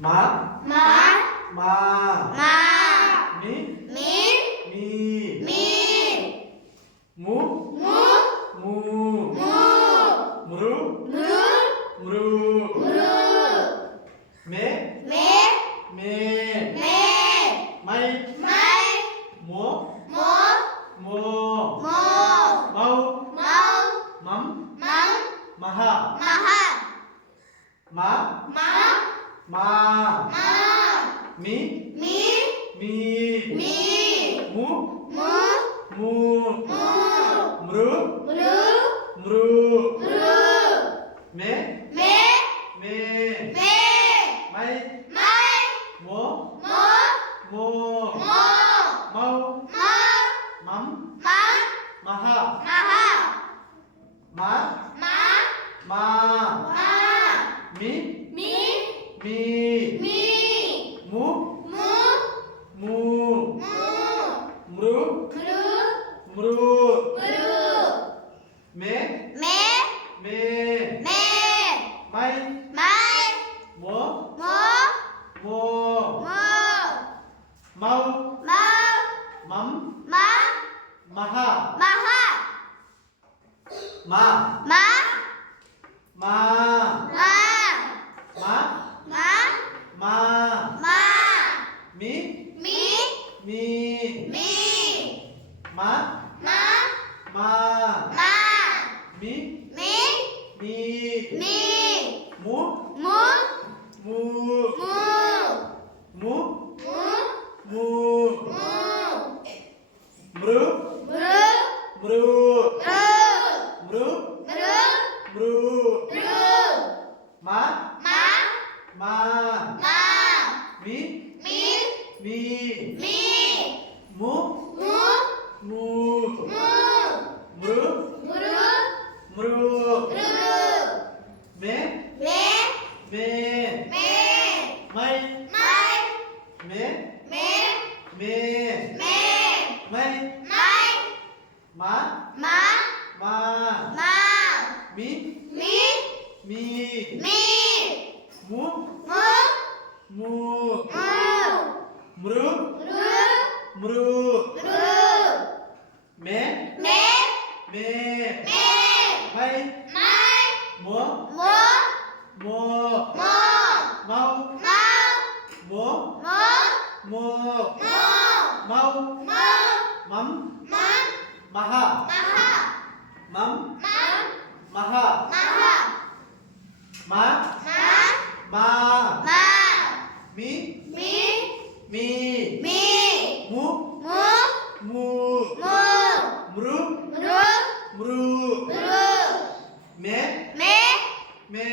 మా మా మా మా మీ మీ మీ మీ ము ము ము ము మృ మృ మృ మృ మే మే మే మే మై మై మో మో మో మో మౌ మౌ మం మం మహ మహ మా మా మా మా మీ మీ మీ మీ ము ము ము ము మృ మృ మృ మృ మే మే మే మే మై మై మో మో మో మో మౌ మౌ మం మం మహ మహ మా మా మా మా మీ మీ మీ మీ ము ము ము ము మృ మృ మృ మృ మే మే మే మే మై మై మో మో మో మో మౌ మౌ మం మం మహ మహ మా మా మా మా మా మా మా మా మీ మీ మీ మీ మా మా మా మా మీ మీ మీ మీ ము ము ము ము ము ము ము ము మృ మృ మృ మృ మృ మృ మృ మృ మా మా మా మా మీ మీ మీ మీ ము ము ము ము మృ మృ మృ మృ మే మే మే మే మై మై మే మే మే మే మై మై మా మా మా మా మీ మీ మీ మీ ము ము ము ము మృ మృ మృ మృ మే మే మే మే మై మై మో మో మో మో మౌ మౌ మో మో మో మో మౌ మౌ మం మం మహ మహ మం మం మహ మహ మా మా మా మా మీ మీ మీ మీ ము ము ము ము మృ మృ మృ మృ మే మే మే